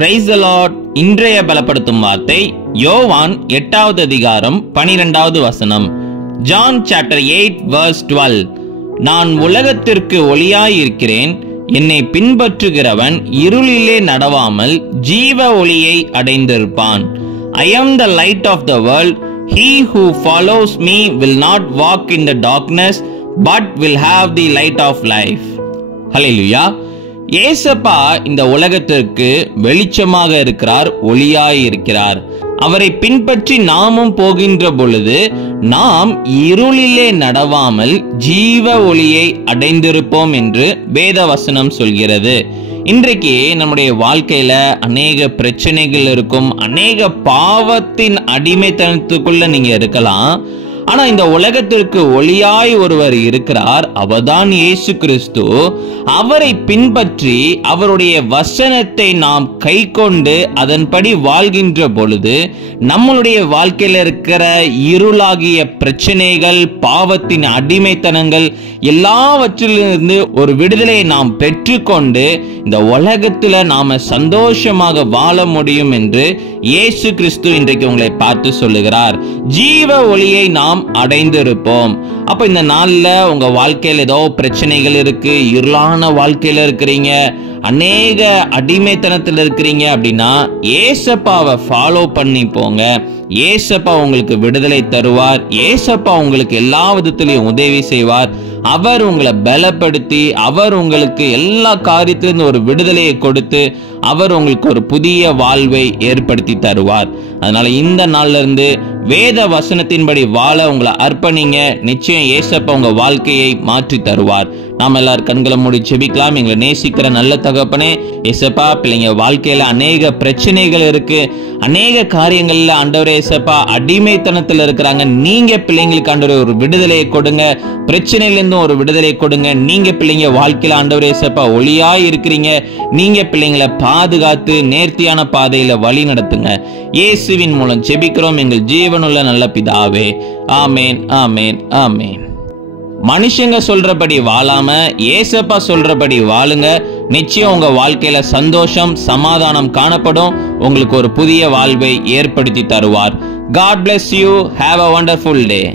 Praise the Lord. இன்றைய பலப்படுத்தும் வார்த்தை யோவான் 8வது அதிகாரம் 12வது வசனம். John chapter 8 verse 12. நான் உலகத்திற்கு ஒளியாய் இருக்கிறேன், என்னை பின்பற்றுகிறவன் இருளிலே நடவாமல் ஜீவ ஒளியை அடைந்திருப்பான். I am the light of the world. He who follows me will not walk in the darkness but will have the light of life. Hallelujah. ஏசப்பா இந்த உலகத்திற்கு வெளிச்சமாக இருக்கிறார், ஒளியாய் இருக்கிறார். அவரை பின்பற்றி நாமும் போகின்ற பொழுது நாம் இருளிலே நடவாமல் ஜீவ ஒளியை அடைந்திருப்போம் என்று வேத வசனம் சொல்கிறது. இன்றைக்கு நம்முடைய வாழ்க்கையில அநேக பிரச்சனைகள் இருக்கும், அநேக பாவத்தின் அடிமைத்தனத்துக்குள்ள நீங்க இருக்கலாம். ஆனா இந்த உலகத்திற்கு ஒளியாய் ஒருவர் இருக்கிறார், அவர்தான் இயேசு கிறிஸ்து. அவரை பின்பற்றி அவருடைய வசனத்தை நாம் கை கொண்டு அதன்படி வாழ்கின்ற பொழுது நம்மளுடைய வாழ்க்கையில இருக்கிற இருளாகிய பிரச்சனைகள், பாவத்தின் அடிமைத்தனங்கள் எல்லாவற்றிலிருந்து ஒரு விடுதலையை நாம் பெற்றுக்கொண்டு இந்த உலகத்துல நாம சந்தோஷமாக வாழ முடியும் என்று இயேசு கிறிஸ்து இன்றைக்கு உங்களை பார்த்து சொல்லுகிறார். ஜீவ ஒளியை நாம் அடைந்திருப்போம். அப்ப இந்த நாள்ல உங்க வாழ்க்கையில ஏதோ பிரச்சனைகள் இருக்கு, இருளான வாழ்க்கையில இருக்கிறீங்க, அநேக அடிமைத்தனத்தில் இருக்கிறீங்க அப்படின்னா ஏசப்பாவை ஃபாலோ பண்ணி போங்க. ஏசப்பா உங்களுக்கு விடுதலை தருவார். ஏசப்பா உங்களுக்கு எல்லா விதத்திலையும் உதவி செய்வார். அவர் உங்களை பலப்படுத்தி அவர் உங்களுக்கு எல்லா காரியத்திலிருந்து ஒரு விடுதலையை கொடுத்து அவர் உங்களுக்கு ஒரு புதிய வாழ்வை ஏற்படுத்தி தருவார். அதனால இந்த நாள்ல இருந்து வேத வசனத்தின்படி வாழ உங்களை அர்ப்பணிங்க. நிச்சயம் ஏசப்பா உங்க வாழ்க்கையை மாற்றி தருவார். நாம் எல்லாரும் கண்களை மூடி ஜெபிக்கலாம். எங்களை நேசிக்கிற நல்ல தகப்பனே, ஏசப்பா பிள்ளைங்க வாழ்க்கையில அநேக பிரச்சனைகள் இருக்கு, அநேக காரியங்கள்ல ஆண்டவரே ஏசப்பா அடிமைத்தனத்தில் இருக்கிறாங்க. நீங்க பிள்ளைங்களுக்கு ஆண்டவரே ஒரு விடுதலையை கொடுங்க, பிரச்சனையிலிருந்து ஒரு விடுதலை கொடுங்க. நீங்க பிள்ளைங்க வாழ்க்கையில ஆண்டவரே ஏசப்பா ஒளியாய் இருக்கிறீங்க. நீங்க பிள்ளைங்களை பாதுகாத்து நேர்த்தியான பாதையில வழி நடத்துங்க. இயேசுவின் மூலம் ஜெபிக்கிறோம் எங்கள் ஜீவனுள்ள நல்ல பிதாவே. ஆமேன், ஆமேன், ஆமேன். மனுஷங்க சொல்றபடி வாழாம ஏசப்பா சொல்றபடி வாழுங்க. நிச்சயம் உங்க வாழ்க்கையில சந்தோஷம், சமாதானம் காணப்படும். உங்களுக்கு ஒரு புதிய வாழ்வை ஏற்படுத்தி தருவார். God bless you. Have a wonderful day.